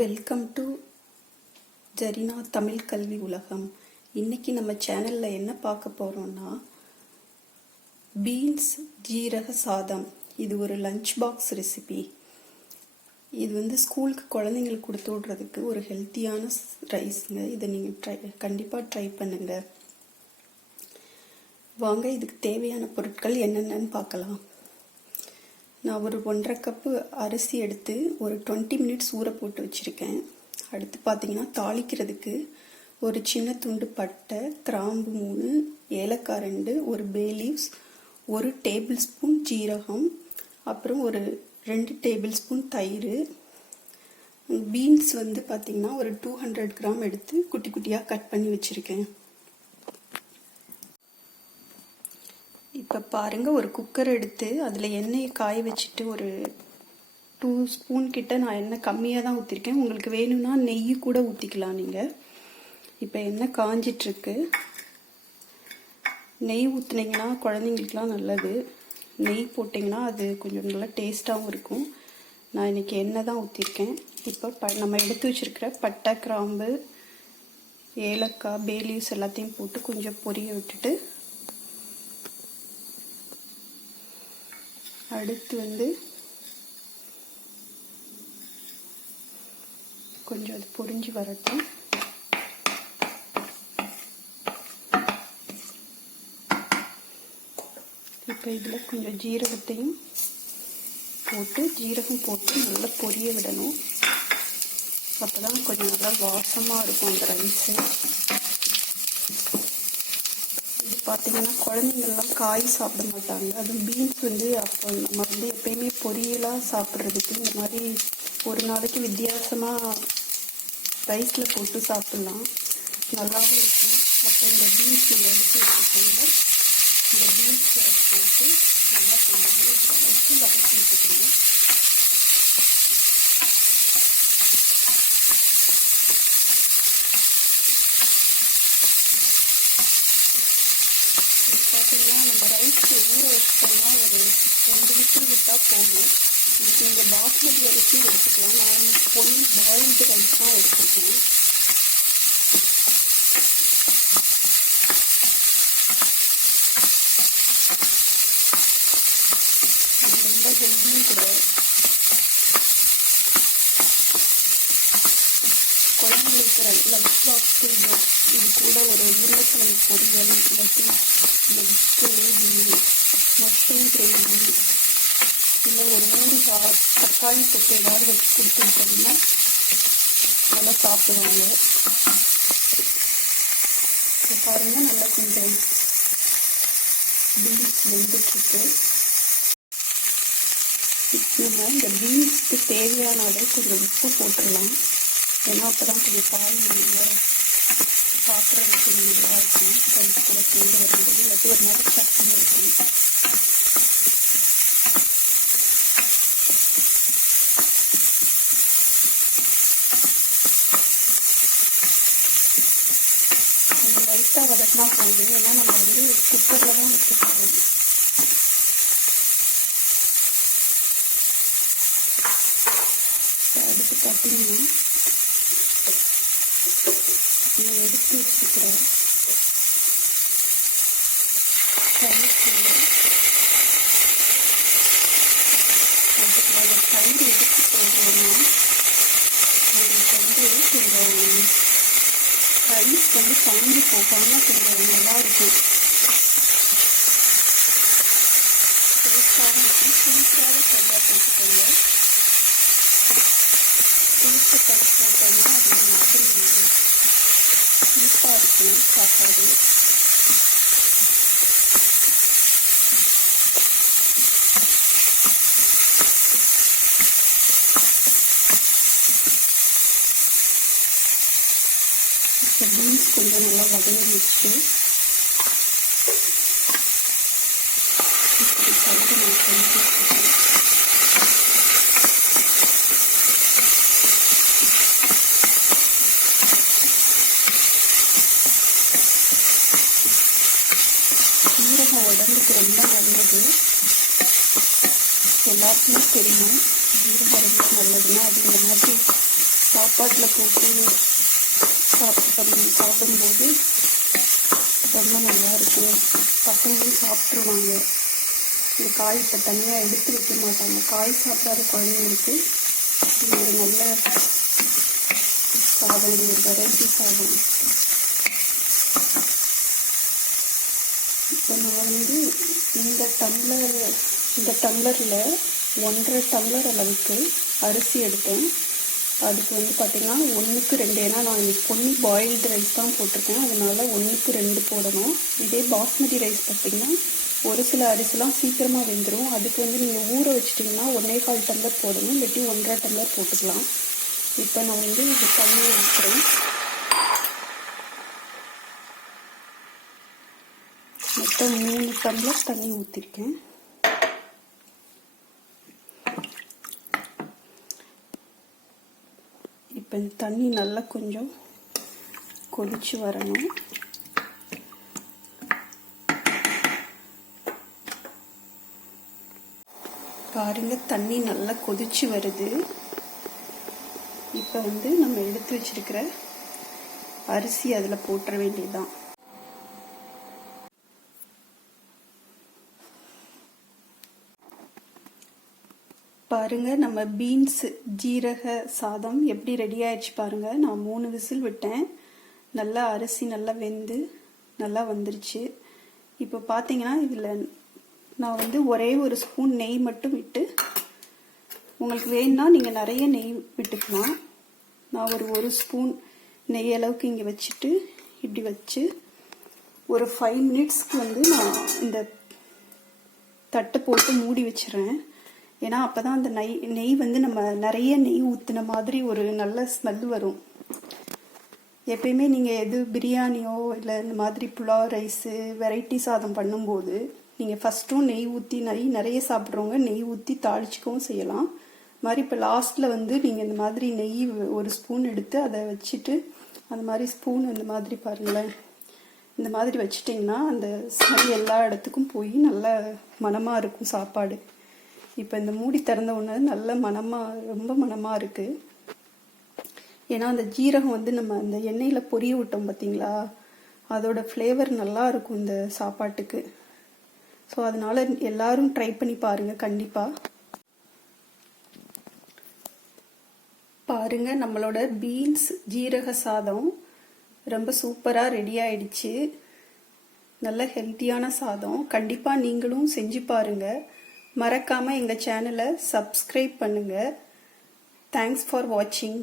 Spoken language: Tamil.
வெல்கம் டு ஜரினா தமிழ் கல்வி உலகம் இன்னைக்கு நம்ம சேனலில் என்ன பார்க்க போகிறோம்னா பீன்ஸ் ஜீரக சாதம். இது ஒரு லஞ்ச் பாக்ஸ் ரெசிபி இது வந்து ஸ்கூலுக்கு குழந்தைங்களுக்கு கொடுத்து விடுறதுக்கு ஒரு ஹெல்த்தியான ரைஸுங்க இதை நீங்கள் ட்ரை கண்டிப்பாக ட்ரை பண்ணுங்க. வாங்க இதுக்கு தேவையான பொருட்கள் என்னென்னு பார்க்கலாம். நான் ஒரு ஒன்றரை கப்பு அரிசி எடுத்து ஒரு டுவெண்ட்டி மினிட்ஸ் ஊற போட்டு வச்சுருக்கேன். அடுத்து பார்த்தீங்கன்னா தாளிக்கிறதுக்கு ஒரு சின்ன துண்டு பட்டை கிராம்பு மூணு ஏலக்காய் ரெண்டு ஒரு பே லீவ்ஸ் ஒரு டேபிள் ஸ்பூன் ஜீரகம் அப்புறம் ஒரு ரெண்டு டேபிள் ஸ்பூன் தயிர். பீன்ஸ் வந்து பார்த்தீங்கன்னா ஒரு டூ ஹண்ட்ரட் கிராம் எடுத்து குட்டி குட்டியாக கட் பண்ணி வச்சுருக்கேன். இப்போ பாருங்க. ஒரு குக்கர் எடுத்து அதில் எண்ணெயை காய வச்சுட்டு ஒரு டூ ஸ்பூன் கிட்ட நான் எண்ணெய் கம்மியாக தான் ஊற்றிருக்கேன் உங்களுக்கு வேணும்னா நெய் கூட ஊற்றிக்கலாம் நீங்கள் இப்போ எண்ணெய் காஞ்சிட்ருக்கு. நெய் ஊற்றுனீங்கன்னா குழந்தைங்களுக்குலாம் நல்லது. நெய் போட்டிங்கன்னா அது கொஞ்சம் நல்லா டேஸ்ட்டாகவும் இருக்கும். நான் இன்றைக்கி எண்ணெய் தான் ஊற்றிருக்கேன் இப்போ ப நம்ம எடுத்து வச்சுருக்கிற பட்டை கிராம்பு ஏலக்காய் பேலீவ்ஸ் எல்லாத்தையும் போட்டு கொஞ்சம் பொரிய விட்டுட்டு அடுத்து வந்து கொஞ்சம் அது பொரிஞ்சு வரட்டும். இப்போ இதில் கொஞ்சம் ஜீரகத்தையும் போட்டு ஜீரகம் போட்டு நல்லா பொரிய விடணும். அப்போ தான் கொஞ்சம் நல்லா வாசமாக இருக்கும் அந்த ரைஸு பார்த்தீங்கன்னா குழந்தைங்கள்லாம் காய் சாப்பிட மாட்டாங்க. அதுவும் பீன்ஸ் வந்து அப்போ நம்ம வந்து எப்பயுமே பொரியலாக சாப்பிட்றதுக்கு இந்த மாதிரி ஒரு நாளைக்கு வித்தியாசமாக ரைஸில் போட்டு சாப்பிட்லாம். நல்லாவும் இருக்கும். அப்போ இந்த பீன்ஸ் நம்ம எடுத்து வச்சுக்கோங்க. இந்த பீன்ஸ் போட்டு நல்லா கொஞ்சம் வதக்கி வதக்கி விட்டுக்கணும் இது பார்த்தீங்கன்னா நம்ம ரைஸ் ஊற வச்சிட்டோம்னா ஒரு ரெண்டு விசில் இதுக்கு நீங்கள் பாஸ்மதி அரிசி எடுத்துக்கலாம். நான் பொன் பாயில்டு ரைஸ் தான் எடுத்துருக்கேன். ரொம்ப ஹெல்த்தியும் கூட. குழந்தைங்களுக்கு லஞ்ச் பாக்ஸு இது இது கூட ஒரு உருளைக்கிழங்கு பொரியல் இல்லாட்டி லெக் கிரேவி மட்டன் கிரேவி இல்லை ஒரு ஊறுகாய் தக்காளி தொக்கு ஏதாவது வச்சு கொடுத்துட்டோம்னா நல்லா சாப்பிடுவாங்க. இப்போ பாருங்கள் நல்லா கொஞ்சம் பீன்ஸ் வெந்துட்டுருக்கு. நம்ம இந்த பீன்ஸுக்கு தேவையான அளவு கொஞ்சம் உப்பு போட்டுடலாம். ஏன்னா அப்போ தான் கொஞ்சம் காய் நல்லா சாப்பிட்றதுக்கு நல்லா இருக்கும். ரைஸ் கூட சேர்ந்து வரும்போது. இல்லாட்டி ஒரு மாதிரி சட்னி இருக்கும் கொஞ்சம் லைட்டாக வதக்கினா போதும். ஏன்னா நம்ம வந்து குக்கரில் தான் வைக்க போகிறோம் அடுத்து பார்த்தீங்கன்னா நம்ம எடுத்து வச்சுருக்கிற கருவேப்பிலை தயிர் எடுத்து போடுறோம்னா உங்களுக்கு வந்து கொஞ்சம் ரைஸ் வந்து காஞ்சி போகாமல் கொஞ்சம் நல்லா இருக்கும். டேஸ்டாகவும் இருக்கும். ஸ்வீட்டாக கொஞ்சம் போட்டுக்கோங்க புளிச்ச தயிர் போட்டோம்னா அது ஒரு மாதிரி புளிப்பாக இருக்கும் சாப்பாடு. இப்போ பீன்ஸ் கொஞ்சம் நல்லா வதங்கிடுச்சு சீரகம் உடம்புக்கு ரொம்ப நல்லது. எல்லாருக்குமே தெரியும். ஜீரகம் ரொம்ப நல்லதுன்னா அது இந்த மாதிரி சாப்பாட்டில் போட்டு சாப்பிட்டு சாப்பிடும்போது ரொம்ப நல்லா இருக்கும் பசங்களும் சாப்பிட்ருவாங்க இந்த காய் இப்போ தனியாக எடுத்து வைக்க மாட்டாங்க. காய் சாப்பிடாத குழந்தைங்களுக்கு இது ஒரு நல்ல சாதம் இது ஒரு வெரைட்டி சாதம். இப்போ நான் வந்து இந்த டம்ளர் இந்த டம்ளரில் ஒன்றரை டம்ளர் அளவுக்கு அரிசி எடுத்தேன். அதுக்கு வந்து பார்த்திங்கன்னா ஒன்றுக்கு ரெண்டு. ஏன்னா நான் இன்னைக்கு பொன்னி பாயில்டு ரைஸ் தான் போட்டிருக்கேன். அதனால் ஒன்றுக்கு ரெண்டு போடணும். இதே பாஸ்மதி ரைஸ் பார்த்திங்கன்னா ஒரு சில அரிசிலாம் சீக்கிரமாக வெந்துடும் அதுக்கு வந்து நீங்கள் ஊற வச்சிட்டிங்கன்னா ஒன்றே கால் டம்ளர் போடணும். இல்லாட்டி ஒன்றரை டம்ளர் போட்டுக்கலாம். இப்போ நான் வந்து இது தண்ணி ஊற்றுறேன் மொத்தம் மூணு டம்ளர் தண்ணி ஊற்றிருக்கேன் கொஞ்சம் தண்ணி நல்லா கொஞ்சம் கொதிச்சு வரணும். பாருங்க தண்ணி நல்லா கொதிச்சு வருது. இப்போ வந்து நம்ம எடுத்து வச்சிருக்கிற அரிசி அதில் போட்டுற வேண்டியதுதான். பாருங்க நம்ம பீன்ஸ் ஜீரக சாதம் எப்படி ரெடி ஆயிடுச்சு பாருங்க. நான் மூணு விசில் விட்டேன். நல்லா அரிசி நல்லா வெந்து நல்லா வந்துருச்சு. இப்போ பார்த்தீங்கன்னா இதில் நான் வந்து ஒரே ஒரு ஸ்பூன் நெய் மட்டும் விட்டு உங்களுக்கு வேணும்னா நீங்கள் நிறைய நெய் விட்டுக்கலாம். நான் ஒரு ஒரு ஸ்பூன் நெய் அளவுக்கு இங்கே வச்சுட்டு இப்படி வச்சு ஒரு ஃபைவ் மினிட்ஸ்க்கு வந்து நான் இந்த தட்டை போட்டு மூடி வச்சிடுறேன். ஏன்னா அப்போ தான் அந்த நெய் நெய் வந்து நம்ம நிறைய நெய் ஊற்றின மாதிரி ஒரு நல்ல ஸ்மெல் வரும். எப்பயுமே நீங்கள் எது பிரியாணியோ இல்லை இந்த மாதிரி புலாவ் ரைஸு வெரைட்டி சாதம் பண்ணும்போது நீங்கள் ஃபஸ்ட்டும் நெய் ஊற்றி நெய் நிறைய சாப்பிட்றவங்க நெய் ஊற்றி தாளிச்சிக்கவும் செய்யலாம். மாதிரி இப்போ லாஸ்ட்டில் வந்து நீங்கள் இந்த மாதிரி நெய் ஒரு ஸ்பூன் எடுத்து அதை வச்சுட்டு அந்த மாதிரி ஸ்பூன் இந்த மாதிரி பாருங்களேன். இந்த மாதிரி வச்சிட்டிங்கன்னா அந்த ஸ்மெல் எல்லா இடத்துக்கும் போய் நல்ல மனமாக இருக்கும் சாப்பாடு. இப்போ இந்த மூடி திறந்த உடனே நல்ல மனமாக ரொம்ப மனமாக இருக்குது ஏன்னா அந்த ஜீரகம் வந்து நம்ம அந்த எண்ணெயில் பொரிய விட்டோம் பார்த்தீங்களா அதோட ஃப்ளேவர் நல்லா இருக்கும் இந்த சாப்பாட்டுக்கு. ஸோ அதனால எல்லாரும் ட்ரை பண்ணி பாருங்கள் கண்டிப்பாக பாருங்க நம்மளோட பீன்ஸ் ஜீரக சாதம் ரொம்ப சூப்பராக ரெடி ஆயிடுச்சு. நல்ல ஹெல்த்தியான சாதம். கண்டிப்பாக நீங்களும் செஞ்சு பாருங்கள் மறக்காமல் எங்கள் சேனலை சப்ஸ்கிரைப் பண்ணுங்கள் தேங்க்ஸ் ஃபார் வாட்சிங்